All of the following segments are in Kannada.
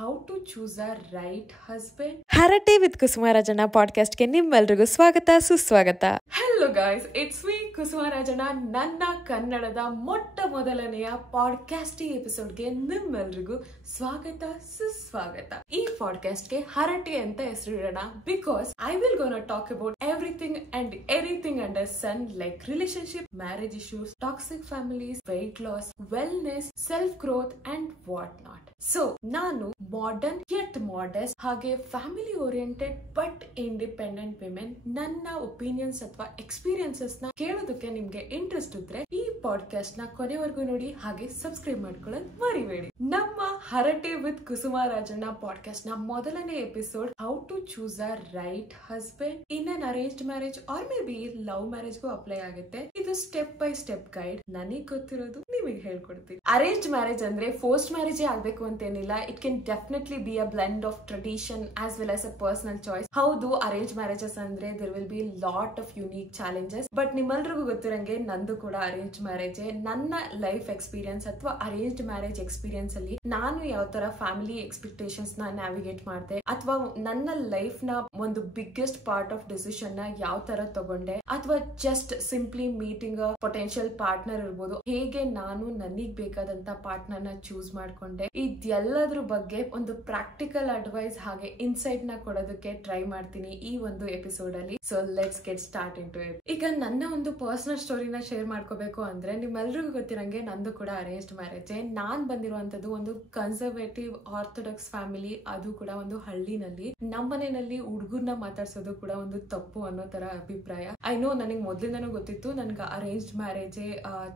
How to choose a right husband. ಹರಟೆ ವಿತ್ ಕುಸುಮಾರಾಜಣ್ಣ ಪಾಡ್ಕಾಸ್ಟ್ಗೆ ನಿಮ್ಮೆಲ್ರಿಗೂ ಸ್ವಾಗತ ಸುಸ್ವಾಗತ. Hello guys, it's me Kusuma Rajanna. ನನ್ನ ಕನ್ನಡದ ಮೊಟ್ಟ ಮೊದಲನೆಯ ಪಾಡ್ಕಾಸ್ಟಿಂಗ್ ಎಪಿಸೋಡ್ಗೆ ನಿಮ್ಮೆಲ್ರಿಗೂ ಸ್ವಾಗತ ಸುಸ್ವಾಗತ. ಈ ಪಾಡ್ಕಾಸ್ಟ್ಗೆ ಹರಟೆ ಅಂತ ಹೆಸರಿಡೋಣ because I will gonna talk about everything and anything under sun, like relationship, marriage issues, toxic families, weight loss, wellness, self growth and what not. So ನಾನು ಮಾಡರ್ನ್ ಯಟ್ ಮಾಡೆಸ್ಟ್ ಹಾಗೆ family oriented but independent women. ನನ್ನ ಒಪಿನಿಯನ್ಸ್ ಅಥವಾ ಎಕ್ಸ್ಪೀರಿಯನ್ಸಸ್ ನ ಕೇಳೋದಕ್ಕೆ ನಿಮ್ಗೆ ಇಂಟ್ರೆಸ್ಟ್ ಇದ್ರೆ ಈ ಪಾಡ್ಕಾಸ್ಟ್ ನ ಕೊನೆವರೆಗೂ ನೋಡಿ, ಹಾಗೆ ಸಬ್ಸ್ಕ್ರೈಬ್ ಮಾಡ್ಕೊಳ್ಳೋದು ಮರಿಬೇಡಿ. ನಮ್ಮ ಹರಟೆ ವಿತ್ ಕುಸುಮಾರಾಜಣ್ಣ ಪಾಡ್ಕಾಸ್ಟ್ ನ ಮೊದಲನೇ episode how to choose a right husband in an arranged marriage or maybe love ಮ್ಯಾರೇಜ್ಗೂ ಅಪ್ಲೈ ಆಗುತ್ತೆ. ಇದು ಸ್ಟೆಪ್ ಬೈ ಸ್ಟೆಪ್ ಗೈಡ್. ನನಗ್ ಗೊತ್ತಿರೋದು ನಿಮಗೆ ಹೇಳ್ಕೊಡ್ತೀನಿ. ಅರೇಂಜ್ ಮ್ಯಾರೇಜ್ ಅಂದ್ರೆ ಫೋರ್ಸ್ಡ್ ಮ್ಯಾರೇಜ್ ಆಗ್ಬೇಕು ಅಂತೇನಿಲ್ಲ. It can definitely be a blend of tradition as well as a personal choice. ಹೌದು, ಅರೇಂಜ್ ಮ್ಯಾರೇಜಸ್ ಅಂದ್ರೆ there will be lot of unique challenges. But ನಿಮ್ಮೆಲ್ರಿಗೂ ಗೊತ್ತಿರಂಗೆ ನಂದು ಕೂಡ ಅರೇಂಜ್ ಮ್ಯಾರೇಜ್. ನನ್ನ ಲೈಫ್ ಎಕ್ಸ್ಪೀರಿಯನ್ಸ್ ಅಥವಾ ಅರೇಂಜ್ ಮ್ಯಾರೇಜ್ ಎಕ್ಸ್ಪೀರಿಯನ್ಸ್ ಅಲ್ಲಿ ನಾನು ಯಾವ ತರ ಫ್ಯಾಮಿಲಿ ಎಕ್ಸ್ಪೆಕ್ಟೇಷನ್ಸ್ ನ ನ್ಯಾವಿಗೇಟ್ ಮಾಡಿದೆ, ಅಥವಾ ನನ್ನ ಲೈಫ್ ನ ಒಂದು ಬಿಗ್ಗೆಸ್ಟ್ ಪಾರ್ಟ್ ಆಫ್ ಡಿಸಿಷನ್ ನ ಯಾವ ತರ ತಗೊಂಡೆ, ಅಥವಾ ಜಸ್ಟ್ ಸಿಂಪ್ಲಿ ಮೀಟಿಂಗ್ ಅ ಪೊಟೆನ್ಶಿಯಲ್ ಪಾರ್ಟ್ನರ್ ಇರ್ಬೋದು, ಹೇಗೆ ನಾನು ನನಗ್ ಬೇಕಾದಂತ ಪಾರ್ಟ್ನರ್ ನ ಚೂಸ್ ಮಾಡ್ಕೊಂಡೆ, ಇದೆಲ್ಲದ್ರ ಬಗ್ಗೆ ಒಂದು ಪ್ರಾಕ್ಟಿಕಲ್ ಅಡ್ವೈಸ್ ಹಾಗೆ ಇನ್ಸೈಟ್ ನ ಕೊಡೋದಕ್ಕೆ ಟ್ರೈ ಮಾಡ್ತೀನಿ ಈ ಒಂದು ಎಪಿಸೋಡ್ ಅಲ್ಲಿ. So let's get start into it. ಈಗ ನನ್ನ ಒಂದು ಪರ್ಸನಲ್ ಸ್ಟೋರಿನ ಶೇರ್ ಮಾಡ್ಕೋಬೇಕು ಅಂದ್ರೆ ನಿಮ್ಮೆಲ್ರಿಗೂ ಗೊತ್ತಿರಂಗೆ ನಂದು ಕೂಡ ಅರೇಂಜ್ಡ್ ಮ್ಯಾರೇಜ್. ನಾನ್ ಬಂದಿರುವಂತದ್ದು ಒಂದು ಕನ್ಸರ್ವೇಟಿವ್ ಆರ್ಥೋಡಾಕ್ಸ್ ಫ್ಯಾಮಿಲಿ, ಅದು ಕೂಡ ಒಂದು ಹಳ್ಳಿನಲ್ಲಿ. ನಮ್ಮನೆಯಲ್ಲಿ ಹುಡುಗರ್ನ ಮಾತಾಡ್ಸೋದು ಕೂಡ ಒಂದು ತಪ್ಪು ಅನ್ನೋ ತರ ಅಭಿಪ್ರಾಯ. ಐ ನೋ, ನನಗೆ ಮೊದ್ಲಿಂದಾನು ಗೊತ್ತಿತ್ತು ನನ್ಗೆ ಅರೇಂಜ್ಡ್ ಮ್ಯಾರೇಜ್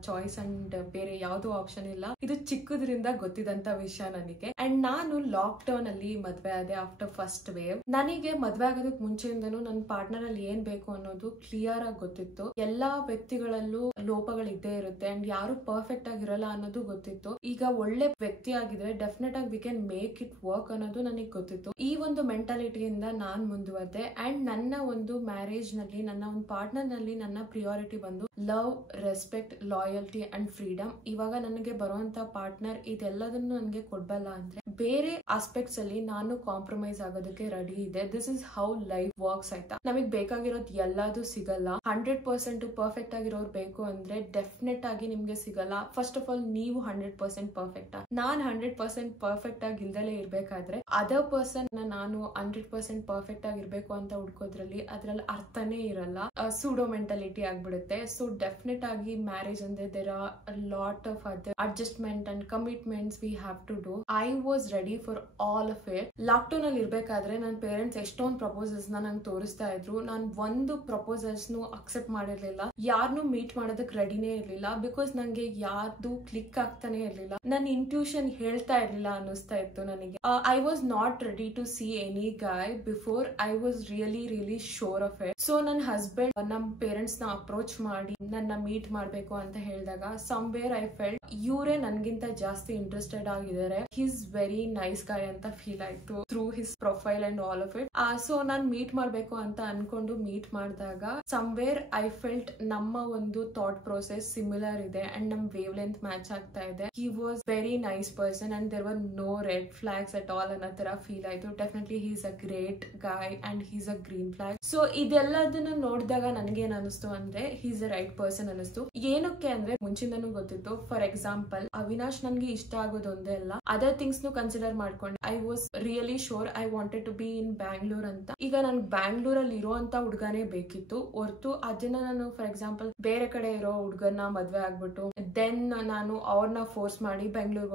ಚಾಯ್ಸ್ ಅಂಡ್ ಬೇರೆ ಯಾವ್ದೋ ಆಪ್ಷನ್ ಇಲ್ಲ. ಇದು ಚಿಕ್ಕದ್ರಿಂದ ಗೊತ್ತಿದಂತ ವಿಷಯ ನನಗೆ. ಅಂಡ್ ನಾನು ಲಾಕ್ ಡೌನ್ ಅಲ್ಲಿ ಮದ್ವೆ ಆದೆ ಆಫ್ಟರ್ ಫಸ್ಟ್ ವೇವ್. ನನಗೆ ಮದ್ವೆ ಆಗೋದಕ್ ಮುಂಚೆಯಿಂದನೂ ನನ್ನ ಪಾರ್ಟ್ನರ್ ಅಲ್ಲಿ ಏನ್ ಬೇಕು ಅನ್ನೋದು ಕ್ಲಿಯರ್ ಆಗಿ ಗೊತ್ತಿತ್ತು. ಎಲ್ಲಾ ವ್ಯಕ್ತಿಗಳಲ್ಲೂ ಲೋಪಗಳು ಇದ್ದೇ ಇರುತ್ತೆ ಅಂಡ್ ಯಾರು ಪರ್ಫೆಕ್ಟ್ ಆಗಿರಲ್ಲ ಅನ್ನೋದು ಗೊತ್ತಿತ್ತು. ಈಗ ಒಳ್ಳೆ ವ್ಯಕ್ತಿ ಆಗಿದ್ರೆ ಡೆಫಿನೆಟ್ ಆಗಿ we can make it work ಅನ್ನೋದು ನನಗೆ ಗೊತ್ತಿತ್ತು. ಈ ಒಂದು ಮೆಂಟಾಲಿಟಿಯಿಂದ ನಾನ್ ಮುಂದುವರೆದೆ. ಅಂಡ್ ನನ್ನ ಒಂದು ಮ್ಯಾರೇಜ್ ನಲ್ಲಿ, ನನ್ನ ಒಂದು ಪಾರ್ಟ್ನರ್ ನಲ್ಲಿ ನನ್ನ ಪ್ರಿಯಾರಿಟಿ ಬಂದು love, respect, loyalty and freedom. ಇವಾಗ ನನಗೆ ಬರುವಂತ ಪಾರ್ಟ್ನರ್ ಇದೆಲ್ಲದನ್ನು ನನಗೆ ಕೊಡ್ಬಲ್ಲ ಅಂದ್ರೆ ಬೇರೆ ಆಸ್ಪೆಕ್ಟ್ಸ್ ಅಲ್ಲಿ ನಾನು ಕಾಂಪ್ರಮೈಸ್ ಆಗೋದಕ್ಕೆ ರೆಡಿ ಇದೆ. This is how life works. ಆಯ್ತಾ, ನಮಗ್ ಬೇಕಾಗಿರೋದು ಎಲ್ಲದೂ ಸಿಗಲ್ಲ. 100% ಪರ್ಫೆಕ್ಟ್ ಆಗಿರೋರು ಬೇಕು ಅಂದ್ರೆ ಡೆಫಿನೆಟ್ ಆಗಿ ನಿಮ್ಗೆ ಸಿಗಲ್ಲ. ಫಸ್ಟ್ ಆಫ್ ಆಲ್ ನೀವು 100% ಪರ್ಫೆಕ್ಟ್. ನಾನ್ 100% ಪರ್ಫೆಕ್ಟ್ ಆಗಿ ಇಲ್ದಲೇ ಇರ್ಬೇಕಾದ್ರೆ ಅದರ್ ಪರ್ಸನ್ ನಾನು 100% ಪರ್ಫೆಕ್ಟ್ ಆಗಿರ್ಬೇಕು ಅಂತ ಹುಡ್ಕೋದ್ರಲ್ಲಿ ಅದ್ರಲ್ಲಿ ಅರ್ಥನೇ ಇರಲ್ಲ. ಸೂಡೋ ಮೆಂಟಾಲಿಟಿ ಆಗ್ಬಿಡುತ್ತೆ. ಸೊ ಡೆಫಿನೆಟ್ ಆಗಿ ಮ್ಯಾರೇಜ್ ಅಂದ್ರೆ there are lot of other adjustment and commitments we have to do. I was ready for all of it. Lockdown ಅಲ್ಲಿ ಇರ್ಬೇಕಾದ್ರೆ ನನ್ನ ಪೇರೆಂಟ್ಸ್ ಎಷ್ಟೊಂದು ಪ್ರಪೋಸಲ್ಸ್ ನಂಗೆ ತೋರಿಸ್ತಾ ಇದ್ರು. ನಾನು ಒಂದು ಪ್ರಪೋಸಲ್ಸ್ ಅಕ್ಸೆಪ್ಟ್ ಮಾಡಿರ್ಲಿಲ್ಲ. ಯಾರನ್ನು ಮೀಟ್ ಮಾಡೋದಕ್ಕೆ ರೆಡಿನೇ ಇರ್ಲಿಲ್ಲ. ಬಿಕಾಸ್ ನಂಗೆ ಯಾರ್ದು ಕ್ಲಿಕ್ ಆಗ್ತಾನೆ ಇರ್ಲಿಲ್ಲ. ನನ್ನ ಇಂಟ್ಯೂಷನ್ ಹೇಳ್ತಾ ಇರ್ಲಿಲ್ಲ ಅನ್ನಿಸ್ತಾ ಇತ್ತು ನನಗೆ. I was not ready to see any guy before I was really sure of it. So ನನ್ನ ಹಸ್ಬೆಂಡ್ ನಮ್ಮ ಪೇರೆಂಟ್ಸ್ ನ ಅಪ್ರೋಚ್ ಮಾಡಿ ನನ್ನ ಮೀಟ್ ಮಾಡ್ಬೇಕು ಅಂತ ಹೇಳಿದಾಗ ಸಮ್ವೇರ್ ಐ ಫೆಲ್ಟ್ ಇವರೇ ನನ್ಗಿಂತ ಜಾಸ್ತಿ ಇಂಟ್ರೆಸ್ಟೆಡ್ ಆಗಿದ್ದಾರೆ. ಹಿಸ್ ವೆರಿ ನೈಸ್ ಗಾಯ್ ಅಂತ ಫೀಲ್ ಆಯ್ತು through his profile and all of it. So non meet ಮಾಡ್ಬೇಕು ಅಂತ ಅನ್ಕೊಂಡು ಮೀಟ್ ಮಾಡಿದಾಗ ಸಮ್ವೇರ್ ಐ ಫೆಲ್ಟ್ ನಮ್ಮ ಒಂದು ಥಾಟ್ ಪ್ರೋಸೆಸ್ ಸಿಮಿಲರ್ ಇದೆ ಅಂಡ್ ನಮ್ ವೇವ್ ಲೆಂತ್ ಮ್ಯಾಚ್ ಆಗ್ತಾ ಇದೆ. He was very nice person and there were no red flags at all ಅನ್ನೋ ತರ ಫೀಲ್ ಆಯ್ತು. Definitely he is a great guy and he is a green flag. So ಇದೆಲ್ಲದನ್ನ ನೋಡಿದಾಗ ನನ್ಗೆ ಏನ್ ಅನಿಸ್ತು ಅಂದ್ರೆ he is a right person ಅನಿಸ್ತು. ಏನಕ್ಕೆ ಅಂದ್ರೆ ಮುಂಚಿಂದನೂ ಗೊತ್ತಿತ್ತು. ಫಾರ್ ಎಕ್ಸಾಂಪಲ್, ಅವಿನಾಶ್ ನನ್ಗೆ ಇಷ್ಟ ಆಗೋದು ಒಂದೇ ಅಲ್ಲ, ಅದರ್ ಥಿಂಗ್ಸ್ ನು ಕನ್ಸಿಡರ್ ಮಾಡ್ಕೊಂಡು I was really sure I wanted to be in Bangalore ಅಂತ. ಈಗ ನನ್ಗೆ ಬ್ಯಾಂಗ್ಳೂರಲ್ಲಿ ಇರುವಂತ ಹುಡುಗನೇ ಬೇಕಿತ್ತು ಹೊರತು ಅದನ್ನ ನಾನು ಫಾರ್ ಎಕ್ಸಾಂಪಲ್ ಬೇರೆ ಕಡೆ ಇರೋ ಹುಡುಗನ ಮದ್ವೆ ಆಗ್ಬಿಟ್ಟು ದೆನ್ ನಾನು ಅವ್ರನ್ನ ಫೋರ್ಸ್ ಮಾಡಿ ಬೆಂಗ್ಳೂರ್ಗೆ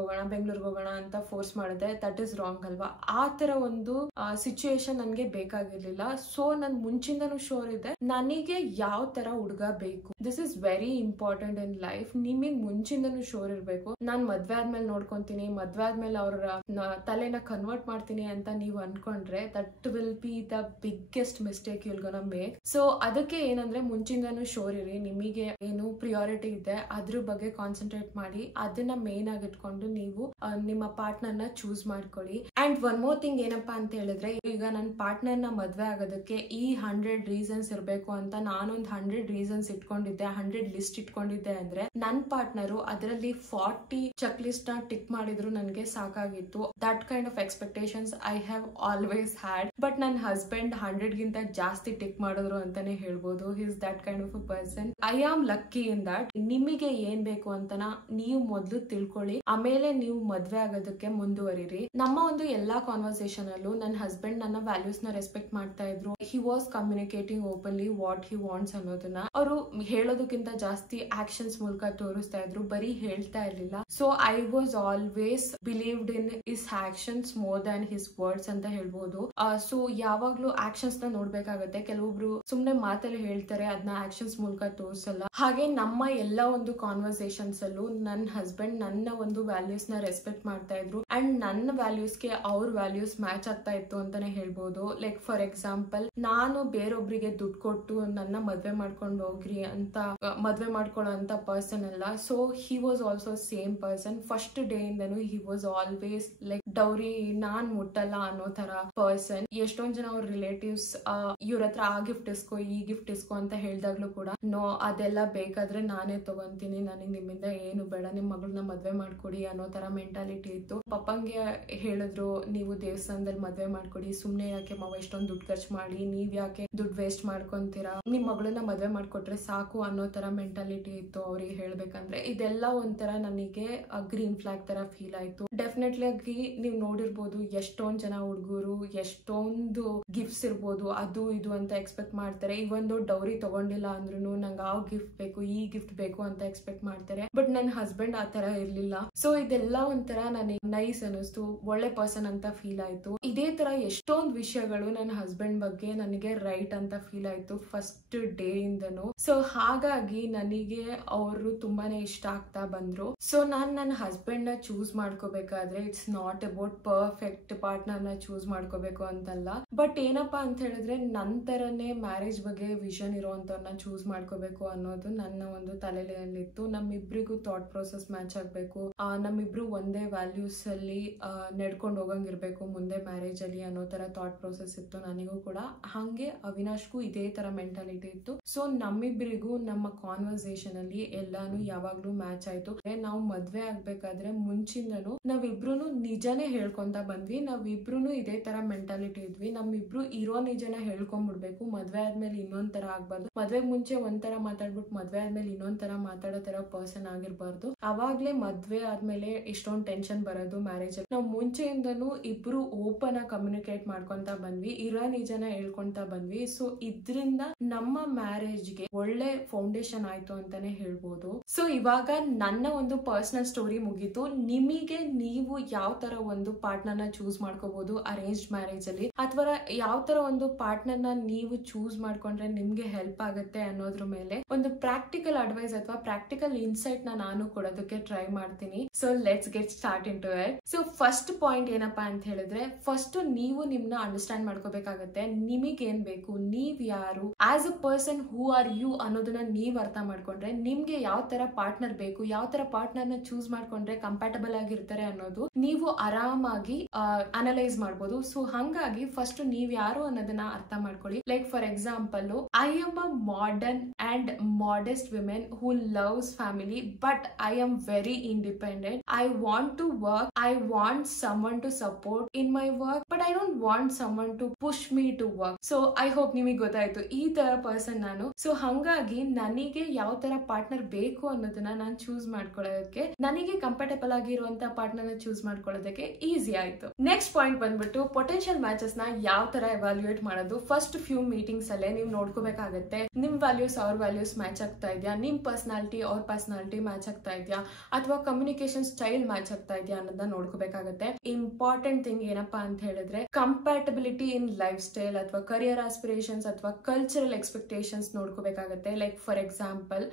ಹೋಗೋಣ ಅಂತ ಫೋರ್ಸ್ ಮಾಡಿದೆ. ದಟ್ ಇಸ್ ರಾಂಗ್ ಅಲ್ವಾ? ಆ ತರ ಒಂದು ಸಿಚುಯೇಷನ್ ನನ್ಗೆ ಬೇಕಾಗಿರ್ಲಿಲ್ಲ. ಸೊ ನನ್ ಮುಂಚಿಂದನೂ ಶೋರ್ ಇದೆ ನನಗೆ ಯಾವ ತರ ಹುಡುಗ ಬೇಕು. This is very important in life. ನಿಮಗ್ ಮುಂಚಿಂದನೂ ಶೋರ್ ಇರ್ಬೇಕು. ನಾನ್ ಮದ್ವೆ ಆದ್ಮೇಲೆ ನೋಡ್ಕೊಂತೀನಿ, ಮದ್ವೆ ಆದ್ಮೇಲೆ ಅವ್ರ ತಲೆನ ಕನ್ವರ್ಟ್ ಮಾಡ್ತೀನಿ ಅಂತ ನೀವು ಅನ್ಕೊಂಡ್ರೆ that will be the biggest mistake you'll gonna make. So ಅದಕ್ಕೆ ಏನಂದ್ರೆ ಮುಂಚಿಂದನೂ ಶೋರ್ ಇರಿ. ನಿಮಗೆ ಏನು ಪ್ರಿಯಾರಿಟಿ ಇದೆ ಅದ್ರ ಬಗ್ಗೆ ಕಾನ್ಸಂಟ್ರೇಟ್ ಮಾಡಿ ಅದನ್ನ ಮೇನ್ ಆಗಿ ಇಟ್ಕೊಂಡು ನೀವು ನಿಮ್ಮ ಪಾರ್ಟ್ನರ್ ನ ಚೂಸ್ ಮಾಡ್ಕೊಳ್ಳಿ. ಅಂಡ್ ಒನ್ ಮೋರ್ ಥಿಂಗ್ ಏನಪ್ಪಾ ಅಂತ ಹೇಳಿದ್ರೆ, ಈಗ ನನ್ನ ಪಾರ್ಟ್ನರ್ ನ ಮದ್ವೆ ಆಗೋದಕ್ಕೆ ಈ 100 ರೀಸನ್ಸ್ ಇರಬೇಕು ಅಂತ ನಾನೊಂದು 100 ರೀಸನ್ಸ್ ಇಟ್ಕೊಂಡಿದ್ದೆ, 100 ಲಿಸ್ಟ್ ಇಟ್ಕೊಂಡಿದ್ದೆ ಅಂದ್ರೆ ನನ್ನ ಪಾರ್ಟ್ನರು ಅದರಲ್ಲಿ 40 ಚೆಕ್ ಲಿಸ್ಟ್ ನ ಟಿಕ್ ಮಾಡಿದ್ರು ನನಗೆ ಸಾಕಾಗಿತ್ತು. That kind of expectations I have always had. But ನನ್ನ ಹಸ್ಬೆಂಡ್ 100 ಗಿಂತ ಜಾಸ್ತಿ ಟಿಕ್ ಮಾಡಿದ್ರು ಅಂತಾನೆ ಹೇಳ್ಬೋದು. His that kind of a person. I am lucky in that. ನಿಮಗೆ ಏನ್ ಬೇಕು ಅಂತನ ನೀವು ಮೊದಲು ತಿಳ್ಕೊಳ್ಳಿ, ಆಮೇಲೆ ನೀವು ಮದ್ವೆ ಆಗೋದಕ್ಕೆ ಮುಂದುವರಿರಿ. ನಮ್ಮ ಒಂದು ಎಲ್ಲಾ ಕಾನ್ವರ್ಸೇಷನ್ ಅಲ್ಲೂ ನನ್ನ ಹಸ್ಬೆಂಡ್ ನನ್ನ ವ್ಯಾಲ್ಯೂಸ್ ನ ರೆಸ್ಪೆಕ್ಟ್ ಮಾಡ್ತಾ ಇದ್ರು. He was communicating openly what he wants ಅನ್ನೋದನ್ನ ಅವರು ಹೇಳೋದಕ್ಕಿಂತ ಜಾಸ್ತಿ ಆಕ್ಷನ್ಸ್ ಮೂಲಕ ತೋರಿಸ್ತಾ ಇದ್ರು, ಬರೀ ಹೇಳ್ತಾ ಇರ್ಲಿಲ್ಲ. So I was always believed in his actions more than his words ಅಂತ ಹೇಳ್ಬೋದು. ಸೊ ಯಾವಾಗ್ಲೂ ಆಕ್ಷನ್ಸ್ ನ ನೋಡ್ಬೇಕಾಗತ್ತೆ. ಕೆಲವೊಬ್ರು ಸುಮ್ನೆ ಮಾತಲ್ಲಿ ಹೇಳ್ತಾರೆ, ಅದನ್ನ ಆಕ್ಷನ್ಸ್ ಮೂಲಕ ತೋರಿಸಲ್ಲ. ಹಾಗೆ ನಮ್ಮ ಎಲ್ಲ ಒಂದು ಕಾನ್ವರ್ಸೇಷನ್ಸ್ ಅಲ್ಲೂ ನನ್ನ ಹಸ್ಬೆಂಡ್ ನನ್ನ ಒಂದು ವ್ಯಾಲ್ಯೂಸ್ ನ ರೆಸ್ಪೆಕ್ಟ್ ಮಾಡ್ತಾ ಇದ್ರು ಅಂಡ್ ನನ್ನ ವ್ಯಾಲ್ಯೂಸ್ ಗೆ ಅವ್ರ ವ್ಯಾಲ್ಯೂಸ್ ಮ್ಯಾಚ್ ಆಗ್ತಾ ಇತ್ತು ಅಂತಾನೆ ಹೇಳ್ಬೋದು. ಲೈಕ್ ಫಾರ್ ಎಕ್ಸಾಂಪಲ್, ನಾನು ಬೇರೊಬ್ರಿಗೆ ದುಡ್ಡು ಕೊಟ್ಟು ನನ್ನ ಮದ್ವೆ ಮಾಡ್ಕೊಂಡು ಹೋಗ್ರಿ ಅಂತ ಮದ್ವೆ ಮಾಡ್ಕೊಳ್ಳೋ ಅಂತ ಪರ್ಸನ್ ಅಲ್ಲ. So he was also same person. First day ಇಂದನು he was always like dowry ನಾನ್ ಮುಟ್ಟಲ್ಲ ಅನ್ನೋ ತರ ಪರ್ಸನ್. ಎಷ್ಟೊಂದ್ ಜನ ಅವ್ರ ರಿಲೇಟಿವ್ಸ್ ಇವ್ರ ಹತ್ರ ಆ ಗಿಫ್ಟ್ ಇಸ್ಕೋ ಈ ಗಿಫ್ಟ್ ಇಸ್ಕೋ ಅಂತ ಹೇಳ್ದಾಗ್ಲೂ ಕೂಡ ನೋ, ಅದೆಲ್ಲ ಬೇಕಾದ್ರೆ ನಾನೇ ತಗೊಂತೀನಿ, ನನಗೆ ನಿಮ್ಮಿಂದ ಏನು ಬೇಡ, ನಿಮ್ ಮಗಳನ್ನ ಮದ್ವೆ ಮಾಡ್ಕೊಡಿ ಅನ್ನೋ ತರ ಮೆಂಟಾಲಿಟಿ ಇತ್ತು. ಪಪ್ಪಂಗೆ ಹೇಳಿದ್ರು, ನೀವು ದೇವಸ್ಥಾನದಲ್ಲಿ ಮದ್ವೆ ಮಾಡ್ಕೊಡಿ, ಸುಮ್ನೆ ಯಾಕೆ ಮಾವ ಇಷ್ಟೊಂದು ದುಡ್ಡು ಖರ್ಚು ಮಾಡಿ, ನೀವ್ ಯಾಕೆ ದುಡ್ಡು ವೇಸ್ಟ್ ಮಾಡ್ಕೊಂತೀರಾ, ನಿಮ್ ಮಗಳನ್ನ ಮದ್ವೆ ಮಾಡ್ಕೊಟ್ರೆ ಸಾಕು ಅನ್ನೋ ತರ ಮೆಂಟಾಲಿಟಿ ಇತ್ತು ಅವ್ರಿಗೆ ಹೇಳ್ಬೇಕಂದ್ರೆ. ಇದೆಲ್ಲ ಒಂಥರ ನನಗೆ ಗ್ರೀನ್ ಫ್ಲಾಗ್ ತರ ಫೀಲ್ ಆಯ್ತು. ಡೆಫಿನೆಟ್ಲಿ ಆಗಿ ನೀವು ನೋಡಿರ್ಬೋದು, ಎಷ್ಟೊಂದ್ ಜನ ಹುಡುಗರು ಎಷ್ಟೊಂದು ಗಿಫ್ಟ್ಸ್ ಇರ್ಬೋದು ಅದು ಇದು ಅಂತ ಎಕ್ಸ್ಪೆಕ್ಟ್ ಮಾಡ್ತಾರೆ. ಇವೊಂದು ಡೌರಿ ತಗೊಂಡಿಲ್ಲ ಅಂದ್ರೂ ನಂಗೆ ಆ ಗಿಫ್ಟ್ ಬೇಕು ಈ ಗಿಫ್ಟ್ ಬೇಕು ಅಂತ ಎಕ್ಸ್ಪೆಕ್ಟ್ ಮಾಡ್ತಾರೆ. ಬಟ್ ನನ್ನ ಹಸ್ಬೆಂಡ್ ಆ ತರ ಇರ್ಲಿಲ್ಲ. ಸೊ ಇದೆಲ್ಲ ಒಂಥರ ನನಗೆ ನೈಸ್ ಅನಿಸ್ತು, ಒಳ್ಳೆ ಪರ್ಸನ್ ಅಂತ ಫೀಲ್ ಆಯ್ತು. ಇದೇ ತರ ಎಷ್ಟೊಂದು ವಿಷಯಗಳು ನನ್ನ ಹಸ್ಬೆಂಡ್ ಬಗ್ಗೆ ನನಗೆ ರೈಟ್ ಅಂತ ಫೀಲ್ ಆಯ್ತು ಫಸ್ಟ್ ಡೇ ಇಂದನು. ಸೊ ಹಾಗಾಗಿ ನನಗೆ ಅವರು ತುಂಬಾನೇ ಇಷ್ಟ ಆಗ್ತಾ ಬಂದ್ರು. ಸೊ ನಾನ್ ನನ್ನ ಹಸ್ಬೆಂಡ್ ನ ಚೂಸ್ ಮಾಡ್ಕೋಬೇಕಾದ್ರೆ it's not about perfect partner ನ ಚೂಸ್ ಮಾಡ್ಕೋಬೇಕು ಅಂತಲ್ಲ. ಬಟ್ ಏನಪ್ಪಾ ಅಂತ ಹೇಳಿದ್ರೆ, ನಂತರನೇ ಮ್ಯಾರೇಜ್ ಬಗ್ಗೆ ವಿಷನ್ ಇರೋಂತವ್ರನ್ನ ಚೂಸ್ ಮಾಡ್ಕೋಬೇಕು ಅನ್ನೋದು ನನ್ನ ಒಂದು ತಲೆಯಲ್ಲಿತ್ತು. ನಮ್ಮಿಬ್ರಿಗೂ ಥಾಟ್ ಪ್ರೋಸೆಸ್ ಮ್ಯಾಚ್ ಆಗ್ಬೇಕು, ನಮ್ಮಿಬ್ರು ಒಂದೇ ವ್ಯಾಲ್ಯೂಸ್ ಅಲ್ಲಿ ನಡ್ಕೊಂಡು ಹೋಗಂಗಿರ್ಬೇಕು ಮುಂದೆ ಮ್ಯಾರೇಜ್ ಅಲ್ಲಿ ಅನ್ನೋ ತರ ಥಾಟ್ ಪ್ರೋಸೆಸ್ ಇತ್ತು ನನಗೂ ಕೂಡ. ಹಂಗೆ ಅವಿನಾಶ್ಗೂ ಇದೇ ತರ ಮೆಂಟಾಲಿಟಿ ಇತ್ತು. ಸೊ ನಮ್ಮಿಬ್ರಿಗೂ ನಮ್ಮ ಕಾನ್ವರ್ಸೇಷನ್ ಅಲ್ಲಿ ಎಲ್ಲಾನು ಯಾವಾಗ್ಲೂ ಮ್ಯಾಚ್ ಆಯ್ತು. ನಾವು ಮದ್ವೆ ಆಗ್ಬೇಕಾದ್ರೆ ಮುಂಚಿಂದನು ನಾವಿಬ್ರು ನಿಜನೇ ಹೇಳ್ಕೊಂತ ಬಂದ್ವಿ. ನಾವಿಬ್ರು ಇದೇ ತರ ಮೆಂಟಾಲಿಟಿ ಇದ್ವಿ. ನಮ್ಮಿಬ್ರು ಇರೋ ನಿಜನ ಹೇಳ್ಕೊಂಡ್ಬಿಡ್ಬೇಕು, ಮದ್ವೆ ಆದ್ಮೇಲೆ ಇನ್ನೊಂದ್ ತರ ಆಗ್ಬಾರ್ದು, ಮದ್ವೆ ಮುಂಚೆ ಒಂಥರ ಮಾತಾಡ್ಬಿಟ್ಟು ಮದ್ವೆ ಆದ್ಮೇಲೆ ಇನ್ನೊಂದ್ ತರ ಮಾತಾಡೋ ತರ ಪರ್ಸನ್ ಆಗಿರ್ಬಾರ್ದು. ಅವಾಗ್ಲೇ ಮದ್ವೆ ಆದ್ಮೇಲೆ ಇಷ್ಟೊಂದ್ ಟೆನ್ಷನ್ ಬರೋದು ಮ್ಯಾರೇಜ್ ಅಲ್ಲಿ. ನಾವು ಮುಂಚೆಯಿಂದನು ಇಬ್ರು ಓಪನ್ ಆಗಿ ಕಮ್ಯುನಿಕೇಟ್ ಮಾಡ್ಕೊಂತ ಬಂದ್ವಿ, ಇರೋ ನಿಜನ ಹೇಳ್ಕೊಂತ ಬಂದ್ವಿ. ಸೊ ಇದ್ರಿಂದ ನಮ್ಮ ಮ್ಯಾರೇಜ್ ಗೆ ಒಳ್ಳೆ ಫೌಂಡೇಶನ್ ಆಯ್ತು ಅಂತಾನೆ ಹೇಳ್ಬೋದು. ಸೊ ಇವಾಗ ನನ್ನ ಒಂದು ಪರ್ಸನಲ್ ಸ್ಟೋರಿ ಮುಗೀತು. ನಿಮಗೆ ನೀವು ಯಾವ ತರ ಒಂದು ಪಾರ್ಟ್ನರ್ ನ ಚೂಸ್ ಮಾಡ್ಕೋಬಹುದು ಅರೇಂಜ್ ಮ್ಯಾರೇಜ್ ಅಲ್ಲಿ, ಅಥವಾ ಯಾವ ತರ ಒಂದು ಪಾರ್ಟ್ನರ್ ನ ನೀವು ಚೂಸ್ ಮಾಡ್ಕೊಂಡ್ರೆ ನಿಮ್ಗೆ ಹೆಲ್ಪ್ ಆಗುತ್ತೆ ಅನ್ನೋದ್ರ ಮೇಲೆ ಒಂದು ಪ್ರಾಕ್ಟಿಕಲ್ ಅಡ್ವೈಸ್ ಅಥವಾ ಪ್ರಾಕ್ಟಿಕಲ್ ಇನ್ಸೈಟ್ ನಾನು ಕೊಡೋದಕ್ಕೆ ಟ್ರೈ ಮಾಡ್ತೀನಿ. So let's get start into it. So first point ಏನಪ್ಪಾ ಅಂತ ಹೇಳಿದ್ರೆ, ಫಸ್ಟ್ ನೀವು ನಿಮ್ನ ಅಂಡರ್ಸ್ಟ್ಯಾಂಡ್ ಮಾಡ್ಕೋಬೇಕಾಗತ್ತೆ. ನಿಮಗೆ ಏನ್ ಬೇಕು, ನೀವ್ ಯಾರು, as a person who are you ಅನ್ನೋದನ್ನ ನೀವ್ ಅರ್ಥ ಮಾಡ್ಕೊಂಡ್ರೆ ನಿಮ್ಗೆ ಯಾವ ತರ ಪಾರ್ಟ್ನರ್ ಬೇಕು, ಯಾವ ತರ ಪಾರ್ಟ್ನರ್ ನ ಚೂಸ್ ಮಾಡ್ಕೊಂಡ್ರೆ ಕಂಪ್ಯಾಟಬಲ್ ಆಗಿರ್ತಾರೆ ಅನ್ನೋದು ನೀವು ಆರಾಮಾಗಿ ಅನಲೈಸ್ ಮಾಡ್ಬೋದು. ಸೊ ಹಂಗಾಗಿ ಫಸ್ಟ್ ನೀವ್ ಯಾರು ಅನ್ನೋದನ್ನ ಅರ್ಥ ಮಾಡ್ಕೊಳ್ಳಿ. Like for example, I am a modern and modest women who loves family, but I am very independent. I want to work, I want someone to support in my work, but I don't want someone to push me to work. So I hope ನಿಮಗೆ ಗೊತ್ತಾಯ್ತು ಈ ತರ ಪರ್ಸನ್ ನಾನು. ಸೊ ಹಂಗಾಗಿ ನನಗೆ ಯಾವ ತರ ಪಾರ್ಟ್ನರ್ ಬೇಕು ಅನ್ನೋದನ್ನ ನಾನು ಚೂಸ್ ಮಾಡ್ಕೊಳ್ಳೋದಕ್ಕೆ, ನನಗೆ ಕಂಫರ್ಟಬಲ್ ಆಗಿರುವಂತ ಪಾರ್ಟ್ನರ್ ನ ಚೂಸ್ ಮಾಡ್ಕೊಳ್ಳೋದಕ್ಕೆ ಈಸಿ ಆಯ್ತು. ನೆಕ್ಸ್ಟ್ ಪಾಯಿಂಟ್ ಬಂದ್ಬಿಟ್ಟು, ಪೊಟೆನ್ಶಿಯಲ್ ಮ್ಯಾಚಸ್ ನ ಯಾವ ತರ ಎವಾಲ್ಯೂಯೇಟ್ ಮಾಡೋದು. ಫಸ್ಟ್ ಫ್ಯೂ ಮೀಟಿಂಗ್ಸ್ ಅಲ್ಲೇ ನೀವು ನೋಡ್ಕೋಬೇಕಾಗತ್ತೆ, ನಿಮ್ ವ್ಯಾಲ್ಯೂಸ್ ಅವ್ರ ವ್ಯಾಲ್ಯೂಸ್ ಮ್ಯಾಚ್ ಆಗ್ತಾ ಇದೆಯಾ, ನಿಮ್ ಪರ್ಸನಾಲಿಟಿ ಅವ್ರ ಪರ್ಸನಾಲಿಟಿ ಮ್ಯಾಚ್ ಆಗ್ತಾ ಇದೆಯಾ, ಅಥವಾ ಕಮ್ಯುನಿಕೇಶನ್ ಸ್ಟೈಲ್ ಮ್ಯಾಚ್ ಆಗ್ತಾ ಇದೆಯಾ ಅನ್ನೋದನ್ನ ನೋಡ್ಕೋಬೇಕಾಗತ್ತೆ. ಇಂಪಾರ್ಟೆಂಟ್ ಥಿಂಗ್ ಏನಪ್ಪಾ ಅಂತ ಹೇಳಿದ್ರೆ, ಕಂಪ್ಯಾಟಬಿಲಿಟಿ ಇನ್ ಲೈಫ್ ಸ್ಟೈಲ್ ಅಥವಾ ಕರಿಯರ್ ಆಸ್ಪಿರೇಷನ್ಸ್ ಅಥವಾ ಕಲ್ಚರಲ್ ಎಕ್ಸ್ಪೆಕ್ಟೇಷನ್ಸ್ ನೋಡ್ಕೋಬೇಕಾಗತ್ತೆ. ಲೈಕ್ ಫಾರ್ ಎಕ್ಸಾಂಪಲ್,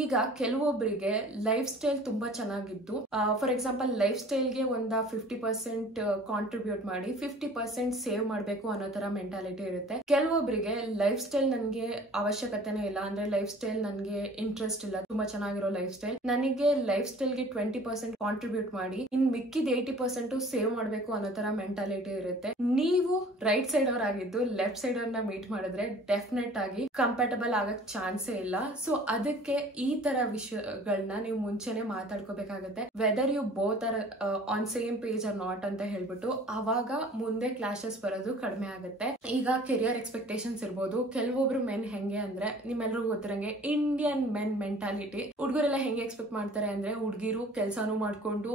ಈಗ ಕೆಲವೊಬ್ಬರಿಗೆ ಲೈಫ್ ಸ್ಟೈಲ್ ತುಂಬಾ ಚೆನ್ನಾಗಿದ್ದು, ಫಾರ್ ಎಕ್ಸಾಂಪಲ್ ಲೈಫ್ ಸ್ಟೈಲ್ಗೆ ಒಂದ 50% ಕಾಂಟ್ರಿಬ್ಯೂಟ್ ಮಾಡಿ 50% ಸೇವ್ ಮಾಡಬೇಕು ಅನ್ನೋ ತರ ಮೆಂಟಾಲಿಟಿ ಇರುತ್ತೆ. ಕೆಲವೊಬ್ಬರಿಗೆ ಲೈಫ್ ಸ್ಟೈಲ್ ನನ್ಗೆ ಅವಶ್ಯಕತೆನೇ ಇಲ್ಲ, ಅಂದ್ರೆ ಲೈಫ್ ಸ್ಟೈಲ್ ನನ್ಗೆ ಇಂಟ್ರೆಸ್ಟ್ ಇಲ್ಲ, ತುಂಬಾ ಚೆನ್ನಾಗಿರೋ ಲೈಫ್ ಸ್ಟೈಲ್, ನನಗೆ ಲೈಫ್ ಸ್ಟೈಲ್ಗೆ 20% ಕಾಂಟ್ರಿಬ್ಯೂಟ್ ಮಾಡಿ ಇನ್ ಮಿಕ್ಕಿದ 80% ಸೇವ್ ಮಾಡ್ಬೇಕು ಮಾಡ್ಬೇಕು ಅನ್ನೋ ತರ ಮೆಂಟಾಲಿಟಿ ಇರುತ್ತೆ. ನೀವು ರೈಟ್ ಸೈಡ್ ಅವರಾಗಿದ್ದು ಲೆಫ್ಟ್ ಸೈಡ್ ಅವ್ರನ್ನ ಮೀಟ್ ಮಾಡಿದ್ರೆ ಡೆಫಿನೆಟ್ ಆಗಿ ಕಂಫರ್ಟಬಲ್ ಆಗಕ್ ಚಾನ್ಸೇ ಇಲ್ಲ. ಸೊ ಅದಕ್ಕೆ ಈ ತರ ವಿಷಯಗಳನ್ನ ನೀವು ಮುಂಚೆನೆ ಮಾತಾಡ್ಕೋಬೇಕಾಗತ್ತೆ. Whether you both are on same page or not ಅಂತ ಹೇಳ್ಬಿಟ್ಟು ಅವಾಗ ಮುಂದೆ ಕ್ಲಾಶಸ್ ಬರೋದು ಕಡಿಮೆ ಆಗುತ್ತೆ. ಈಗ ಕೆರಿಯರ್ ಎಕ್ಸ್ಪೆಕ್ಟೇಷನ್ಸ್ ಇರ್ಬೋದು. ಕೆಲವೊಬ್ರು ಮೆನ್ ಹೆಂಗೆ ಅಂದ್ರೆ ನಿಮ್ಮೆಲ್ರಿಗೂ ಗೊತ್ತಿರಂಗೆ ಇಂಡಿಯನ್ ಮೆನ್ ಮೆಂಟಾಲಿಟಿ. ಹುಡುಗರೆಲ್ಲ ಹೆಂಗೆ ಎಕ್ಸ್ಪೆಕ್ಟ್ ಮಾಡ್ತಾರೆ ಅಂದ್ರೆ ಹುಡುಗಿರು ಕೆಲ್ಸಾನು ಮಾಡ್ಕೊಂಡು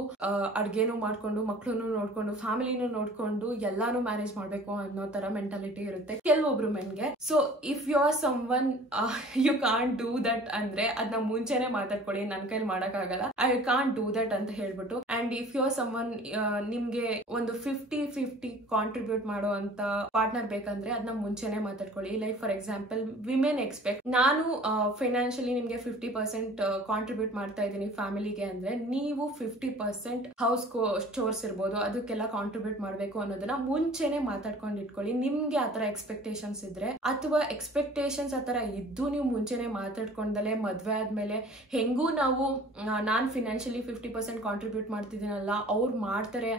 ಅಡ್ಗೆನು ಮಾಡ್ಕೊಂಡು ಮಕ್ಳನ್ನು ನೋಡ್ಕೊಂಡು ಫ್ಯಾಮಿಲಿನೂ ನೋಡ್ಕೊಂಡು ಎಲ್ಲಾನು ಮ್ಯಾನೇಜ್ ಮಾಡ್ಬೇಕು ಅನ್ನೋ ತರ ಮೆಂಟಾಲಿಟಿ ಇರುತ್ತೆ ಕೆಲವೊಬ್ರು ಮೆನ್ಗೆ. So if you are someone you can't do that ಅಂದ್ರೆ ಅದನ್ನ ಮುಂಚೆನೆ ಮಾತಾಡ್ಕೊಳ್ಳಿ, ನನ್ ಕೈಲಿ ಮಾಡಕ್ ಆಗಲ್ಲ, ಐ ಕಾಂಟ್ ಡೂ ದಟ್ ಅಂತ ಹೇಳ್ಬಿಟ್ಟು. And if you are someone ನಿಮ್ಗೆ ಒಂದು 50-50 ಕಾಂಟ್ರಿಬ್ಯೂಟ್ ಮಾಡೋ ಅಂತ ಪಾರ್ಟ್ನರ್ ಬೇಕಂದ್ರೆ ಅದನ್ನ ಮುಂಚೆನೆ ಮಾತಾಡ್ಕೊಳ್ಳಿ. Like for example women expect ನಾನು ಫೈನಾನ್ಷಿಯಲಿ ನಿಮ್ಗೆ 50% ಕಾಂಟ್ರಿಬ್ಯೂಟ್ ಮಾಡ್ತಾ ಇದ್ದೀನಿ ಫ್ಯಾಮಿಲಿಗೆ ಅಂದ್ರೆ ನೀವು 50% ಹೌಸ್ ಸ್ಟೋರ್ಸ್ ಇರ್ಬೋದು ಅದಕ್ಕೆಲ್ಲ ಕಾಂಟ್ರಿಬ್ಯೂಟ್ ಮಾಡ್ಬೇಕು ಅನ್ನೋದನ್ನ ಮುಂಚೆನೆ ಮಾತಾಡ್ಕೊಂಡು ಇಟ್ಕೊಳ್ಳಿ. ನಿಮ್ಗೆ ಆತರ ಎಕ್ಸ್ಪೆಕ್ಟೇಷನ್ಸ್ ಇದ್ರೆ ಅಥವಾ ಎಕ್ಸ್ಪೆಕ್ಟೇಷನ್ಸ್ ಆತರ ಇದ್ದು ನೀವು ಮುಂಚೆನೆ ಮಾತಾಡ್ಕೊಂಡಲೆ ಮದ್ವೆ ಆದ್ಮೇಲೆ ಹೆಂಗೂ ನಾವು ನಾನ್ ಫಿನಾನ್ಷಿಯಲಿ 50% ಕಾಂಟ್ರಿಬ್ಯೂಟ್ ಮಾಡ್ತಿದ್ದೀನಲ್ಲ ಅವ್ರು ಮಾಡ್ತಾರೆ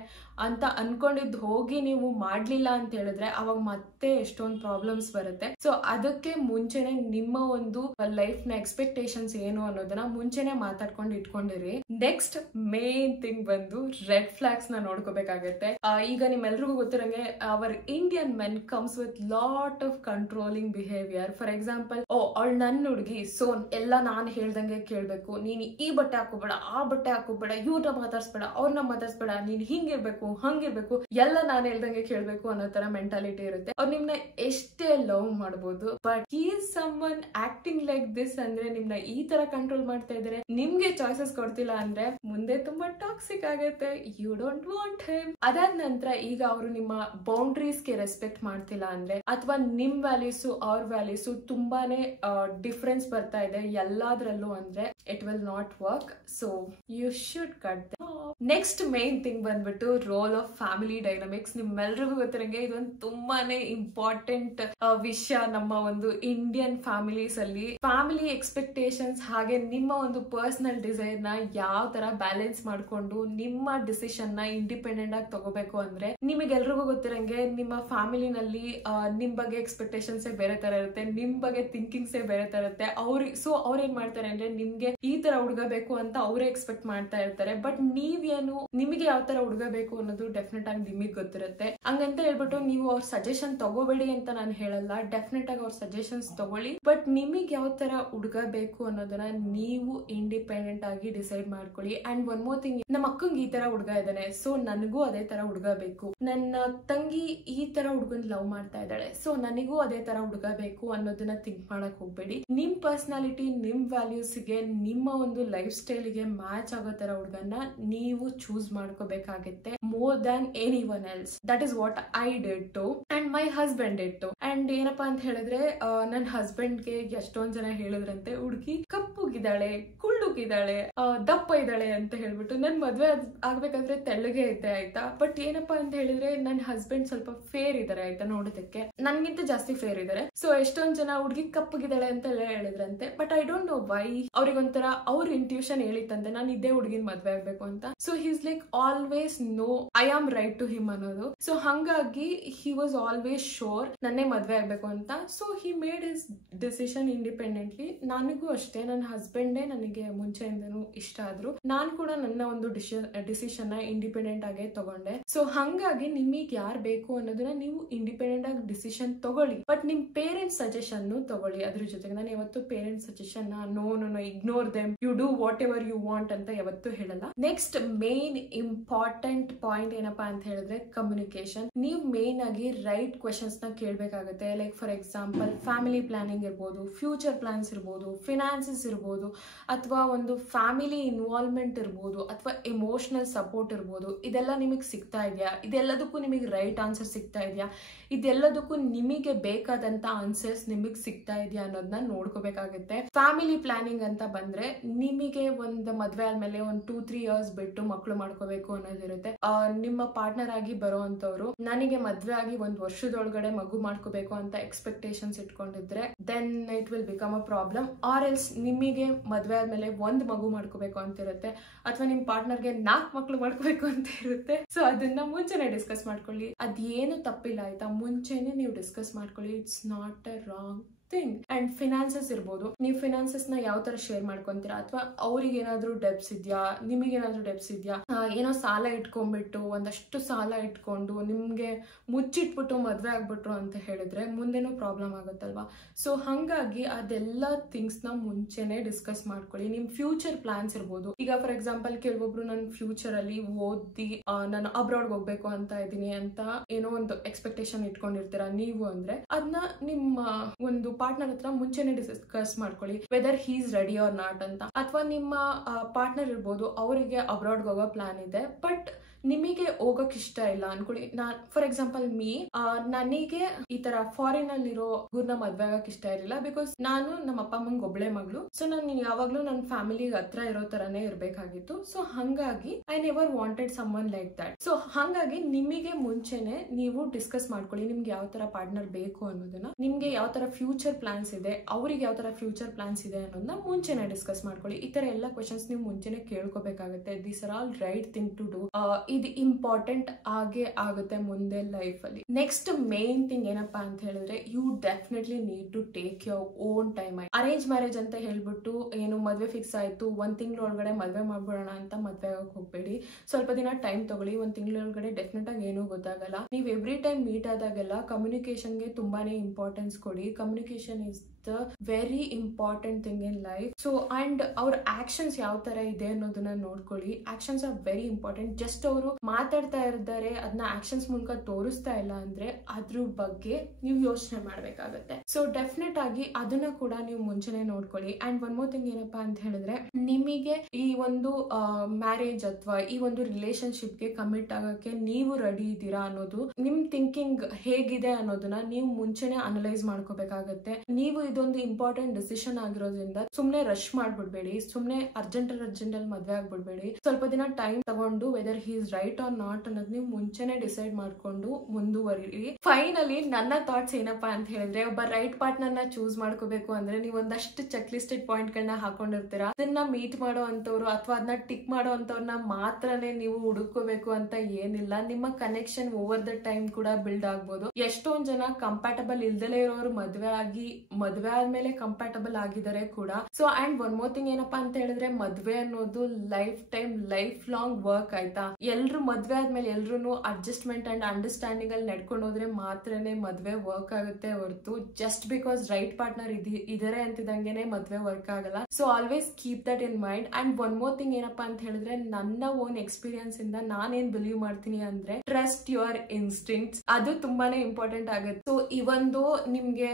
ಅಂತ ಅನ್ಕೊಂಡಿದ್ದು ಹೋಗಿ ನೀವು ಮಾಡ್ಲಿಲ್ಲ ಅಂತ ಹೇಳಿದ್ರೆ ಅವಾಗ ಮತ್ತೆ ಎಷ್ಟೊಂದು ಪ್ರಾಬ್ಲಮ್ಸ್ ಬರುತ್ತೆ. ಸೊ ಅದಕ್ಕೆ ಮುಂಚೆನೆ ನಿಮ್ಮ ಒಂದು ಲೈಫ್ ನ ಎಕ್ಸ್ಪೆಕ್ಟೇಷನ್ಸ್ ಏನು ಅನ್ನೋದನ್ನ ಮುಂಚೆನೆ ಮಾತಾಡ್ಕೊಂಡು ಇಟ್ಕೊಂಡಿರಿ. ನೆಕ್ಸ್ಟ್ ಮೇನ್ ಥಿಂಗ್ ಬಂದು ರೆಡ್ ಫ್ಲಾಗ್ಸ್ ನ ನೋಡ್ಕೋಬೇಕಾಗತ್ತೆ. ಈಗ ನಿಮ್ಮೆಲ್ರಿಗೂ ಗೊತ್ತಿರಂಗೆ our Indian men comes with lot of controlling behaviour. For example ಅವಳು ನನ್ನ ಹುಡುಗಿ, ಸೊ ಎಲ್ಲ ನಾನು ಹೇಳ್ದಂಗೆ ಕೇಳ್ಬೇಕು, ನೀನ್ ಈ ಬಟ್ಟೆ ಹಾಕೋಬೇಡ, ಆ ಬಟ್ಟೆ ಹಾಕೋಬೇಡ, ಇವ್ರನ್ನ ಮಾತಾಡ್ಸ್ಬೇಡ, ಅವ್ರನ್ನ ಮಾತಾಡ್ಸ್ಬೇಡ, ನೀನ್ ಹಿಂಗಿರ್ಬೇಕು ಹಂಗಿರ್ಬೇಕು, ಎಲ್ಲ ನಾನು ಹೇಳ್ದಂಗೆ ಕೇಳ್ಬೇಕು ಅನ್ನೋ ತರ ಮೆಂಟಾಲಿಟಿ ಇರುತ್ತೆ. ಅವ್ರು ನಿಮ್ನ ಎಷ್ಟೇ ಲವ್ ಮಾಡ್ಬೋದು, ಬಟ್ ಈ someone acting like this ಅಂದ್ರೆ ನಿಮ್ನ ಈ ತರ ಕಂಟ್ರೋಲ್ ಮಾಡ್ತಾ ಇದಾರೆ, ನಿಮ್ಗೆ ಚಾಯ್ಸಸ್ ಕೊಡ್ತಿಲ್ಲ ಅಂದ್ರೆ ಮುಂದೆ ತುಂಬಾ ಟಾಕ್ಸಿಕ್ ಆಗುತ್ತೆ. You don't want him. ಅದಾದ ನಂತರ ಈಗ ಅವರು ನಿಮ್ಮ ಬೌಂಡ್ರೀಸ್ ಗೆ ರೆಸ್ಪೆಕ್ಟ್ ಮಾಡ್ತಿಲ್ಲ ಅಂದ್ರೆ ಅಥವಾ ನಿಮ್ ವ್ಯಾಲ್ಯೂಸ್ ಅವ್ರ ವ್ಯಾಲ್ಯೂಸ್ ತುಂಬಾನೇ ಡಿಫ್ರೆನ್ಸ್ ಬರ್ತಾ ಇದೆ ಎಲ್ಲಾದ್ರಲ್ಲೂ ಅಂದ್ರೆ it will not work. So you should cut. Next main thing ಬಂದ್ಬಿಟ್ಟು ರೋಲ್ ಆಫ್ ಫ್ಯಾಮಿಲಿ ಡೈನಮಿಕ್ಸ್. ನಿಮ್ಮೆಲ್ರಿಗೂ ಗೊತ್ತಿರಂಗೆ ಇದೊಂದು ತುಂಬಾನೇ ಇಂಪಾರ್ಟೆಂಟ್ ವಿಷಯ ನಮ್ಮ ಒಂದು ಇಂಡಿಯನ್ ಫ್ಯಾಮಿಲೀಸ್ ಅಲ್ಲಿ. ಫ್ಯಾಮಿಲಿ ಎಕ್ಸ್ಪೆಕ್ಟೇಷನ್ಸ್ ಹಾಗೆ ನಿಮ್ಮ ಒಂದು ಪರ್ಸನಲ್ ಡಿಸೈರ್ ನ ಯಾವ ತರ ಬ್ಯಾಲೆನ್ಸ್ ಮಾಡ್ಕೊಂಡು ನಿಮ್ಮ ಡಿಸಿಷನ್ ನ ಇಂಡಿಪೆಂಡೆಂಟ್ ಆಗಿ ತಗೋಬೇಕು ಅಂದ್ರೆ ನಿಮಗೆಲ್ರಿಗೂ ಗೊತ್ತಿರಂಗೆ ನಿಮ್ಮ ಫ್ಯಾಮಿಲಿನಲ್ಲಿ ನಿಮ್ ಬಗ್ಗೆ ಎಕ್ಸ್ಪೆಕ್ಟೇಷನ್ಸ್ ಬೇರೆ ತರ ಇರುತ್ತೆ, ನಿಮ್ ಬಗ್ಗೆ ಥಿಂಕಿಂಗ್ಸ್ ಬೇರೆ ತರ ಇರುತ್ತೆ. ಅವ್ರ ಏನ್ ಮಾಡ್ತಾರೆ ಅಂದ್ರೆ ನಿಮ್ಗೆ ಈ ತರ ಹುಡುಗ ಬೇಕು ಅಂತ ಅವರೇ ಎಕ್ಸ್ಪೆಕ್ಟ್ ಮಾಡ್ತಾ ಇರ್ತಾರೆ. ಬಟ್ ನೀವೇನು ನಿಮಗೆ ಯಾವ ತರ ಹುಡುಗ ಬೇಕು ಅನ್ನೋದು ಡೆಫಿನೆಟ್ ಆಗಿ ನಿಮಗ್ ಗೊತ್ತಿರುತ್ತೆ. ಹಂಗಂತ ಹೇಳ್ಬಿಟ್ಟು ನೀವು ಅವ್ರ ಸಜೆಷನ್ ತಗೋಬೇಡಿ ಅಂತ ನಾನು ಹೇಳಲ್ಲ, ಡೆಫಿನೆಟ್ ಆಗಿ ಅವ್ರ ಸಜೆಷನ್ಸ್ ತಗೊಳ್ಳಿ. ಬಟ್ ನಿಮಗ್ ಯಾವ ತರ ಹುಡುಗ ಬೇಕು ಅನ್ನೋದನ್ನ ನೀವು ಇಂಡಿಪೆಂಡೆಂಟ್ ಆಗಿ ಡಿಸೈಡ್ ಮಾಡ್ಕೊಳ್ಳಿ. ಅಂಡ್ ಒನ್ ಮೋರ್ ಥಿಂಗ್, ನಮ್ಮ ಅಕ್ಕಂಗೆ ಈ ತರ ಹುಡುಗ ಇದ್ದಾನೆ, ಸೊ ನನಗೂ ಅದೇ ತರ ಹುಡುಗ ಬೇಕು. ನನ್ನ ತಂಗಿ ಈ ತರ ಹುಡುಗನ್ ಲವ್ ಮಾಡ್ತಾ ಇದ್ದಾಳೆ, ಸೊ ನನಗೂ ಅದೇ ತರ ಹುಡುಗ ಬೇಕು ಅನ್ನೋದನ್ನ ಥಿಂಕ್ ಮಾಡಕ್ ಹೋಗ್ಬೇಡಿ. ನಿಮ್ ಪರ್ಸನಾಲಿಟಿ, ನಿಮ್ ವ್ಯಾಲ್ಯೂಸ್ ಗೆ, ನಿಮ್ಮ ಒಂದು ಲೈಫ್ ಸ್ಟೈಲ್ ಗೆ ಮ್ಯಾಚ್ ಆಗೋ ತರ ಹುಡುಗನ್ನ ನೀವು ಚೂಸ್ ಮಾಡ್ಕೋಬೇಕಾಗುತ್ತೆ more than anyone else. That is what I did too and my husband did too. And ಏನಪ್ಪಾ ಅಂತ ಹೇಳಿದ್ರೆ ನನ್ನ ಹಸ್ಬೆಂಡ್ ಗೆ ಎಷ್ಟೊಂದ್ ಜನ ಹೇಳಿದ್ರಂತೆ ಹುಡುಗಿ ಕಪ್ಪುಗಿದ್ದಾಳೆ, ಕುಳ್ಳುಗಿದ್ದಾಳೆ, ದಪ್ಪ ಇದ್ದಾಳೆ ಅಂತ ಹೇಳ್ಬಿಟ್ಟು. ನನ್ ಮದ್ವೆ ಆಗ್ಬೇಕಾದ್ರೆ ತೆಳ್ಳಗೆ ಇದ್ದೆ ಆಯ್ತಾ. ಬಟ್ ಏನಪ್ಪಾ ಅಂತ ಹೇಳಿದ್ರೆ ನನ್ನ ಹಸ್ಬೆಂಡ್ ಸ್ವಲ್ಪ ಫೇರ್ ಇದಾರೆ ಆಯ್ತಾ, ನೋಡೋದಕ್ಕೆ ನನ್ಗಿಂತ ಜಾಸ್ತಿ ಫೇರ್ ಇದಾರೆ. ಸೊ ಎಷ್ಟೊಂದ್ ಜನ ಹುಡುಗಿ ಕಪ್ಪಗಿದ್ದಾಳೆ ಅಂತ ಹೇಳಿದ್ರಂತೆ. But I don't know why ಅವ್ರಿಗೊಂಥರ ಅವ್ರ ಇಂಟ್ಯೂಷನ್ ಹೇಳಿತ್ತಂತೆ ನಾನು ಇದೇ ಹುಡುಗಿನ ಮದ್ವೆ ಆಗ್ಬೇಕು ಅಂತ. So he's like always no I am right to him ಅನ್ನೋದು. ಸೊ ಹಂಗಾಗಿ ಹಿ ವಾಸ್ ಆಲ್ವೇಸ್ ಶೋರ್ ನನ್ನೇ ಮದ್ವೆ ಆಗ್ಬೇಕು ಅಂತ. So he made his decision independently. ನನಗೂ ಅಷ್ಟೇ ನನ್ನ ಹಸ್ಬೆಂಡೇ ನನಗೆ ಮುಂಚೆಯಿಂದನೂ ಇಷ್ಟ ಆದ್ರು, ನಾನ್ ಕೂಡ ನನ್ನ ಒಂದು ಡಿಸಿಷನ್ ನ ಇಂಡಿಪೆಂಡೆಂಟ್ ಆಗೇ ತಗೊಂಡೆ. ಸೊ ಹಂಗಾಗಿ ನಿಮಗ್ ಯಾರ್ ಬೇಕು ಅನ್ನೋದನ್ನ ನೀವು ಇಂಡಿಪೆಂಡೆಂಟ್ ಆಗಿ ಡಿಸಿಷನ್ ತಗೊಳ್ಳಿ. ಬಟ್ ನಿಮ್ ಪೇರೆಂಟ್ಸ್ ಸಜೆಷನ್ ತಗೊಳ್ಳಿ. ಅದ್ರ ಜೊತೆಗೆ ನಾನು ಯಾವತ್ತು parents suggestion no ignore them, you do whatever you want ಅಂತ ಯಾವತ್ತೂ ಹೇಳಲ್ಲ. ನೆಕ್ಸ್ಟ್ ಮೇನ್ ಇಂಪಾರ್ಟೆಂಟ್ ಪಾಯಿಂಟ್ ಏನಪ್ಪಾ ಅಂತ ಹೇಳಿದ್ರೆ ಕಮ್ಯುನಿಕೇಶನ್. ನೀವು ಮೇನ್ ಆಗಿ ರೈಟ್ ಕ್ವೆಶನ್ಸ್ ನ ಕೇಳ್ಬೇಕಾಗುತ್ತೆ. Like for example family planning ಇರ್ಬೋದು, ಫ್ಯೂಚರ್ ಪ್ಲಾನ್ಸ್ ಇರ್ಬೋದು, ಫಿನಾನ್ಸಸ್ ಇರ್ಬೋದು, ಅಥವಾ ಒಂದು ಫ್ಯಾಮಿಲಿ ಇನ್ವಾಲ್ವ್ಮೆಂಟ್ ಇರ್ಬೋದು, ಅಥವಾ ಎಮೋಷನಲ್ ಸಪೋರ್ಟ್ ಇರ್ಬೋದು. ಇದೆಲ್ಲ ನಿಮಗೆ ಸಿಗ್ತಾ ಇದೆಯಾ? ಇದೆಲ್ಲದಕ್ಕೂ ನಿಮಗೆ ರೈಟ್ ಆನ್ಸರ್ ಸಿಗ್ತಾ ಇದೆಯಾ? ಇದೆಲ್ಲದಕ್ಕೂ ನಿಮಗೆ ಬೇಕಾದಂತ ಆನ್ಸರ್ಸ್ ನಿಮಗೆ ಸಿಗ್ತಾ ಇದೆಯಾ ಅನ್ನೋದನ್ನ ನೋಡ್ಕೋಬೇಕಾಗುತ್ತೆ. ಫ್ಯಾಮಿಲಿ ಪ್ಲಾನಿಂಗ್ ಅಂತ ಬಂದ್ರೆ ನಿಮಗೆ ಒಂದು ಮದ್ವೆ ಆದ್ಮೇಲೆ ಒಂದು 2-3 ಇಯರ್ಸ್ ಬಿಟ್ಟು ಮಕ್ಳು ಮಾಡ್ಕೋಬೇಕು ಅನ್ನೋದಿರುತ್ತೆ. ನಿಮ್ಮ ಪಾರ್ಟ್ನರ್ ಆಗಿ ಬರೋ ಅಂತವ್ರು ನನಗೆ ಮದ್ವೆ ಆಗಿ 1 ವರ್ಷದೊಳಗಡೆ ಮಗು ಮಾಡ್ಕೋಬೇಕು ಮಾಡ್ಕೋಬೇಕು ಅಂತ ಎಕ್ಸ್ಪೆಕ್ಟೇಷನ್ಸ್ ಇಟ್ಕೊಂಡಿದ್ರೆ then it will become a problem. Or else ನಿಮಗೆ ಮದ್ವೆ ಆದ್ಮೇಲೆ 1 ಮಗು ಮಾಡ್ಕೋಬೇಕು ಅಂತ ಇರುತ್ತೆ, ಅಥವಾ ನಿಮ್ ಪಾರ್ಟ್ನರ್ಗೆ 4 ಮಕ್ಳು ಮಾಡ್ಕೋಬೇಕು ಅಂತ ಇರುತ್ತೆ. ಸೊ ಅದನ್ನ ಮುಂಚೆನೆ ಡಿಸ್ಕಸ್ ಮಾಡ್ಕೊಳ್ಳಿ. ಅದೇನು ತಪ್ಪಿಲ್ಲ ಆಯ್ತಾ, ಮುಂಚೆನೆ ನೀವು ಡಿಸ್ಕಸ್ ಮಾಡ್ಕೊಳ್ಳಿ. It's not a wrong thing. And finances ಇರ್ಬೋದು, ನೀವು ಫಿನಾನ್ಸಸ್ ನ ಯಾವ ತರ ಶೇರ್ ಮಾಡ್ಕೊಂತೀರಾ, ಅಥವಾ ಅವ್ರಿಗೆ ಏನಾದ್ರು ಡೆಬ್ಸ್ ಇದೆಯಾ, ನಿಮಗೇನಾದ್ರೂ ಡೆಬ್ಸ್ ಇದೆಯಾ, ಏನೋ ಸಾಲ ಇಟ್ಕೊಂಡ್ಬಿಟ್ಟು ಒಂದಷ್ಟು ಸಾಲ ಇಟ್ಕೊಂಡು ನಿಮ್ಗೆ ಮುಚ್ಚಿಟ್ಬಿಟ್ಟು ಮದ್ವೆ ಆಗ್ಬಿಟ್ರು ಅಂತ ಹೇಳಿದ್ರೆ ಮುಂದೆನೂ ಪ್ರಾಬ್ಲಮ್ ಆಗುತ್ತಲ್ವಾ. ಸೊ ಹಂಗಾಗಿ ಅದೆಲ್ಲ ಥಿಂಗ್ಸ್ ನ ಮುಂಚೆನೆ ಡಿಸ್ಕಸ್ ಮಾಡ್ಕೊಳ್ಳಿ. ನಿಮ್ ಫ್ಯೂಚರ್ ಪ್ಲಾನ್ಸ್ ಇರ್ಬೋದು. ಈಗ ಫಾರ್ ಎಕ್ಸಾಂಪಲ್ ಕೆಲವೊಬ್ರು ನನ್ನ ಫ್ಯೂಚರ್ ಅಲ್ಲಿ ಓದಿ ನಾನು ಅಬ್ರಾಡ್ ಹೋಗ್ಬೇಕು ಅಂತ ಇದ್ದೀನಿ ಅಂತ ಏನೋ ಒಂದು ಎಕ್ಸ್ಪೆಕ್ಟೇಷನ್ ಇಟ್ಕೊಂಡಿರ್ತೀರಾ ನೀವು ಅಂದ್ರೆ, ಅದನ್ನ ನಿಮ್ಮ ಒಂದು ಪಾರ್ಟ್ನರ್ ಹತ್ರ ಮುಂಚೆನೆ ಡಿಸ್ಕಸ್ ಮಾಡ್ಕೊಳ್ಳಿ, whether he is ready or not ಅಂತ. ಅಥವಾ ನಿಮ್ಮ ಪಾರ್ಟ್ನರ್ ಇರ್ಬೋದು, ಅವರಿಗೆ ಅಬ್ರಾಡ್ ಹೋಗೋ ಪ್ಲಾನ್ ಇದೆ, ಬಟ್ ನಿಮಗೆ ಹೋಗಕ್ ಇಷ್ಟ ಇಲ್ಲ ಅನ್ಕೊಳ್ಳಿ. ಫಾರ್ ಎಕ್ಸಾಂಪಲ್ ನನಗೆ ಈ ತರ ಫಾರಿನ್ ಅಲ್ಲಿರೋ ಹುಡುಗನ ಮದ್ವೆ ಆಗಕ್ ಇಷ್ಟ ಇರಲಿಲ್ಲ, ಬಿಕಾಸ್ ನಾನು ನಮ್ಮ ಅಪ್ಪ ಅಮ್ಮಂಗ್ ಒಬ್ಳೆ ಮಗಳು. ಸೊ ನಾನು ಯಾವಾಗ್ಲೂ ನನ್ನ ಫ್ಯಾಮಿಲಿಗೆ ಹತ್ರ ಇರೋ ತರಾನೇ ಇರ್ಬೇಕಾಗಿತ್ತು. ಸೊ ಹಂಗಾಗಿ I never wanted someone like that. So ಹಂಗಾಗಿ ನಿಮಗೆ ಮುಂಚೆನೆ ನೀವು ಡಿಸ್ಕಸ್ ಮಾಡ್ಕೊಳ್ಳಿ, ನಿಮ್ಗೆ ಯಾವ ತರ ಪಾರ್ಟ್ನರ್ ಬೇಕು ಅನ್ನೋದನ್ನ, ನಿಮ್ಗೆ ಯಾವ ತರ ಫ್ಯೂಚರ್ ಪ್ಲಾನ್ಸ್ ಇದೆ, ಅವ್ರಿಗೆ ಯಾವ ತರ ಫ್ಯೂಚರ್ ಪ್ಲಾನ್ಸ್ ಇದೆ ಅನ್ನೋದನ್ನ ಮುಂಚೆನೆ ಡಿಸ್ಕಸ್ ಮಾಡ್ಕೊಳ್ಳಿ. ಈ ತರ ಎಲ್ಲ ಕ್ವಶನ್ಸ್ ನೀವು ಮುಂಚೆನೆ ಕೇಳ್ಕೋಬೇಕಾಗುತ್ತೆ. These are all right thing to do. ಇದು ಇಂಪಾರ್ಟೆಂಟ್ ಆಗೇ ಆಗುತ್ತೆ ಮುಂದೆ ಲೈಫ್ ಅಲ್ಲಿ. ನೆಕ್ಸ್ಟ್ ಮೇನ್ ಥಿಂಗ್ ಏನಪ್ಪಾ ಅಂತ ಹೇಳಿದ್ರೆ, you definitely need to take your own time. Arrange marriage ಅಂತ ಹೇಳ್ಬಿಟ್ಟು ಏನು ಮದ್ವೆ ಫಿಕ್ಸ್ ಆಯ್ತು 1 ತಿಂಗಳೊಳಗಡೆ ಮದ್ವೆ ಮಾಡ್ಬಿಡೋಣ ಅಂತ ಮದ್ವೆ ಆಗಕ್ ಹೋಗ್ಬೇಡಿ. ಸ್ವಲ್ಪ ದಿನ ಟೈಮ್ ತಗೊಳ್ಳಿ. 1 ತಿಂಗಳೊಳಗಡೆ ಡೆಫಿನೆಟ್ ಆಗಿ ಏನೂ ಗೊತ್ತಾಗಲ್ಲ. ನೀವು ಎವ್ರಿ ಟೈಮ್ ಮೀಟ್ ಆದಾಗೆಲ್ಲ ಕಮ್ಯುನಿಕೇಶನ್ಗೆ ತುಂಬಾನೇ ಇಂಪಾರ್ಟೆನ್ಸ್ ಕೊಡಿ. Communication is the very important thing in life. So and ಅವ್ರ ಆಕ್ಷನ್ಸ್ ಯಾವ ತರ ಇದೆ ಅನ್ನೋದನ್ನ ನೋಡ್ಕೊಳ್ಳಿ. Actions are very important. Just ಅವರು ಮಾತಾಡ್ತಾ ಇರ್ತಾರೆ, ಅದನ್ನ ಆಕ್ಷನ್ಸ್ ಮೂಲಕ ತೋರಿಸ್ತಾ ಇಲ್ಲ ಅಂದ್ರೆ ಅದ್ರ ಬಗ್ಗೆ ನೀವು ಯೋಚನೆ ಮಾಡ್ಬೇಕಾಗತ್ತೆ. ಸೊ ಡೆಫಿನೆಟ್ ಆಗಿ ಅದನ್ನ ಕೂಡ ನೀವು ಮುಂಚೆನೆ ನೋಡ್ಕೊಳ್ಳಿ. ಅಂಡ್ ಒನ್ ಮೋರ್ ಥಿಂಗ್ ಏನಪ್ಪಾ ಅಂತ ಹೇಳಿದ್ರೆ, ನಿಮಗೆ ಈ ಒಂದು ಮ್ಯಾರೇಜ್ ಅಥವಾ ಈ ಒಂದು ರಿಲೇಶನ್ಶಿಪ್ ಗೆ ಕಮಿಟ್ ಆಗಕ್ಕೆ ನೀವು ರೆಡಿ ಇದ್ದೀರಾ ಅನ್ನೋದು, ನಿಮ್ ಥಿಂಕಿಂಗ್ ಹೇಗಿದೆ ಅನ್ನೋದನ್ನ ನೀವು ಮುಂಚೆನೆ ಅನಲೈಸ್ ಮಾಡ್ಕೋಬೇಕಾಗತ್ತೆ. ನೀವು ಇದೊಂದು ಇಂಪಾರ್ಟೆಂಟ್ ಡಿಸಿಷನ್ ಆಗಿರೋದ್ರಿಂದ ಸುಮ್ನೆ ರಶ್ ಮಾಡ್ಬಿಡ್ಬೇಡಿ, ಸುಮ್ನೆ ಅರ್ಜೆಂಟ್ ಅಲ್ಲಿ ಮದ್ವೆ ಆಗ್ಬಿಡ್ಬೇಡಿ. ಸ್ವಲ್ಪ ದಿನ ಟೈಮ್ ತಗೊಂಡು whether he is right or not ಅನ್ನೋದು ನೀವು ಮುಂಚೆನೆ ಡಿಸೈಡ್ ಮಾಡ್ಕೊಂಡು ಮುಂದುವರಿರಿ. ಫೈನಲಿ ನನ್ನ ಥಾಟ್ಸ್ ಏನಪ್ಪಾ ಅಂತ ಹೇಳಿದ್ರೆ, ಒಬ್ಬ ರೈಟ್ ಪಾರ್ಟ್ನರ್ ನ ಚೂಸ್ ಮಾಡ್ಕೋಬೇಕು ಅಂದ್ರೆ ನೀವು ಒಂದಷ್ಟು ಚೆಕ್ ಲಿಸ್ಟೆಡ್ ಪಾಯಿಂಟ್ ಗಳನ್ನ ಹಾಕೊಂಡಿರ್ತೀರಾ. ಅದನ್ನ ಮೀಟ್ ಮಾಡೋ ಅಂತವ್ರು ಅಥವಾ ಅದನ್ನ ಟಿಕ್ ಮಾಡೋ ಅಂತವ್ರನ್ನ ಮಾತ್ರನೇ ನೀವು ಹುಡುಕೋಬೇಕು ಅಂತ ಏನಿಲ್ಲ. ನಿಮ್ಮ ಕನೆಕ್ಷನ್ ಓವರ್ ದ ಟೈಮ್ ಕೂಡ ಬಿಲ್ಡ್ ಆಗ್ಬೋದು. ಎಷ್ಟೊಂದ್ ಜನ ಕಂಪ್ಯಾಟಬಲ್ ಇಲ್ದಲೇ ಇರೋರು ಮದ್ವೆ ಆದ್ಮೇಲೆ ಕಂಪ್ಯಾಟಬಲ್ ಆಗಿದ್ದಾರೆ ಕೂಡ. So and one more thing ಏನಪ್ಪಾ ಅಂತ ಹೇಳಿದ್ರೆ, ಮದ್ವೆ ಅನ್ನೋದು ಲೈಫ್ ಲಾಂಗ್ ವರ್ಕ್ ಆಯ್ತಾ. ಎಲ್ರು ಮದ್ವೆ ಆದ್ಮೇಲೆ ಎಲ್ರು ಅಡ್ಜಸ್ಟ್ಮೆಂಟ್ ಅಂಡ್ ಅಂಡರ್ಸ್ಟ್ಯಾಂಡಿಂಗ್ ಅಲ್ಲಿ ನಡ್ಕೊಂಡು ಹೋದ್ರೆ ಮಾತ್ರನೇ ಮದ್ವೆ ವರ್ಕ್ ಆಗುತ್ತೆ ಹೊರತು ಜಸ್ಟ್ ಬಿಕಾಸ್ ರೈಟ್ ಪಾರ್ಟ್ನರ್ ಇದಾರೆ ಅಂತಿದಂಗೆನೆ ಮದ್ವೆ ವರ್ಕ್ ಆಗಲ್ಲ. So always keep that in mind. And one more thing ಏನಪ್ಪಾ ಅಂತ ಹೇಳಿದ್ರೆ, ನನ್ನ ಓನ್ ಎಕ್ಸ್ಪೀರಿಯನ್ಸ್ ಇಂದ ನಾನೇನ್ ಬಿಲೀವ್ ಮಾಡ್ತೀನಿ ಅಂದ್ರೆ, ಟ್ರಸ್ಟ್ ಯುವರ್ ಇನ್ಸ್ಟಿಂಕ್ಟ್ಸ್. ಅದು ತುಂಬಾನೇ ಇಂಪಾರ್ಟೆಂಟ್ ಆಗುತ್ತೆ. ಸೊ ಈ ಒಂದು ನಿಮ್ಗೆ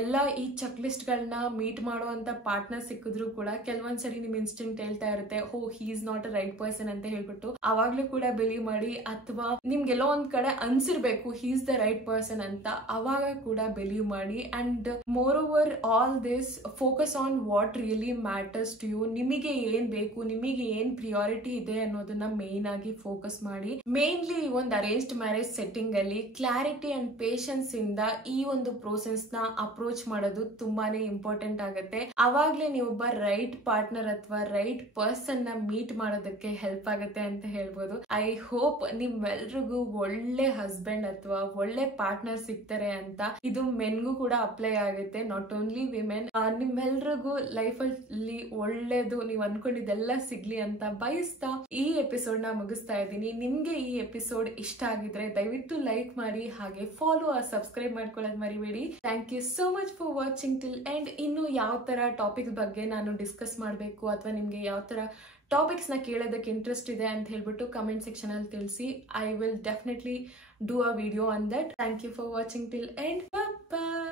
ಎಲ್ಲಾ ಈ ಚೆಕ್ ಲಿಸ್ಟ್ ಗಳನ್ನ ಮೀಟ್ ಮಾಡುವಂತ ಪಾರ್ಟ್ನರ್ ಸಿಕ್ಕಿದ್ರು ಕೂಡ ಕೆಲವೊಂದ್ಸರಿ ನಿಮ್ ಇನ್ಸ್ಟಿಂಕ್ಟ್ ಹೇಳ್ತಾ ಇರುತ್ತೆ, ಹೋ he is not a right person ಅಂತ ಹೇಳ್ಬಿಟ್ಟು. ಅವಾಗ್ಲೂ ಕೂಡ ಬಿಲೀವ್ ಮಾಡಿ, ಅಥವಾ ನಿಮ್ಗೆಲ್ಲೋ ಒಂದ್ ಕಡೆ ಅನ್ಸಿರ್ಬೇಕು he is the right person ಅಂತ, ಅವಾಗ ಕೂಡ ಬಿಲೀವ್ ಮಾಡಿ. And moreover all this, focus on what really matters to you. ನಿಮಗೆ ಏನ್ ಬೇಕು, ನಿಮಗೆ ಏನ್ ಪ್ರಿಯಾರಿಟಿ ಇದೆ ಅನ್ನೋದನ್ನ ಮೇನ್ ಆಗಿ ಫೋಕಸ್ ಮಾಡಿ. ಮೇನ್ಲಿ ಈ ಒಂದು ಅರೇಂಜ್ಡ್ ಮ್ಯಾರೇಜ್ ಸೆಟ್ಟಿಂಗ್ ಅಲ್ಲಿ ಕ್ಲಾರಿಟಿ ಅಂಡ್ ಪೇಷನ್ಸ್ ಇಂದ ಈ ಒಂದು ಪ್ರೋಸೆಸ್ ನ ಅಪ್ರೋಚ್ ಮಾಡೋದು ತುಂಬಾನೇ ಇಂಪಾರ್ಟೆಂಟ್ ಆಗುತ್ತೆ. ಅವಾಗ್ಲೇ ನೀವೊಬ್ಬ ರೈಟ್ ಪಾರ್ಟ್ನರ್ ಅಥವಾ ರೈಟ್ ಪರ್ಸನ್ ನ ಮೀಟ್ ಮಾಡೋದಕ್ಕೆ ಹೆಲ್ಪ್ ಆಗುತ್ತೆ ಅಂತ ಹೇಳ್ಬೋದು. ಐ ಹೋಪ್ ನಿಮ್ಮೆಲ್ರಿಗೂ ಒಳ್ಳೆ ಹಸ್ಬೆಂಡ್ ಅಥವಾ ಒಳ್ಳೆ ಪಾರ್ಟ್ನರ್ ಸಿಗ್ತಾರೆ ಅಂತ. ಇದು ಮೆನ್ಗೂ ಕೂಡ ಅಪ್ಲೈ ಆಗುತ್ತೆ, ನಾಟ್ ಓನ್ಲಿ ವಿಮೆನ್. ನಿಮ್ಮೆಲ್ರಿಗೂ ಲೈಫ್ ಅಲ್ಲಿ ಒಳ್ಳೇದು ನೀವು ಅನ್ಕೊಂಡಿದ್ದೆಲ್ಲ ಸಿಗ್ಲಿ ಅಂತ ಬಯಸ್ತಾ ಈ ಎಪಿಸೋಡ್ ನ ಮುಗಿಸ್ತಾ ಇದ್ದೀನಿ. ನಿಮ್ಗೆ ಈ ಎಪಿಸೋಡ್ ಇಷ್ಟ ಆಗಿದ್ರೆ ದಯವಿಟ್ಟು ಲೈಕ್ ಮಾಡಿ, ಹಾಗೆ ಫಾಲೋ ಸಬ್ಸ್ಕ್ರೈಬ್ ಮಾಡ್ಕೊಳ್ಳೋದು ಮರಿಬೇಡಿ. Thank you so much for watching till end. ಇನ್ನು ಯಾವ ತರ ಟಾಪಿಕ್ ಬಗ್ಗೆ ನಾನು ಡಿಸ್ಕಸ್ ಮಾಡಬೇಕು ಅಥವಾ ನಿಮ್ಗೆ ಯಾವ ತರ ಟಾಪಿಕ್ಸ್ ನ ಕೇಳೋದಕ್ಕೆ ಇಂಟ್ರೆಸ್ಟ್ ಇದೆ ಅಂತ ಹೇಳ್ಬಿಟ್ಟು ಕಮೆಂಟ್ ಸೆಕ್ಷನ್ ಅಲ್ಲಿ ತಿಳಿಸಿ. I will definitely do a video on that. Thank you for watching till end. Bye.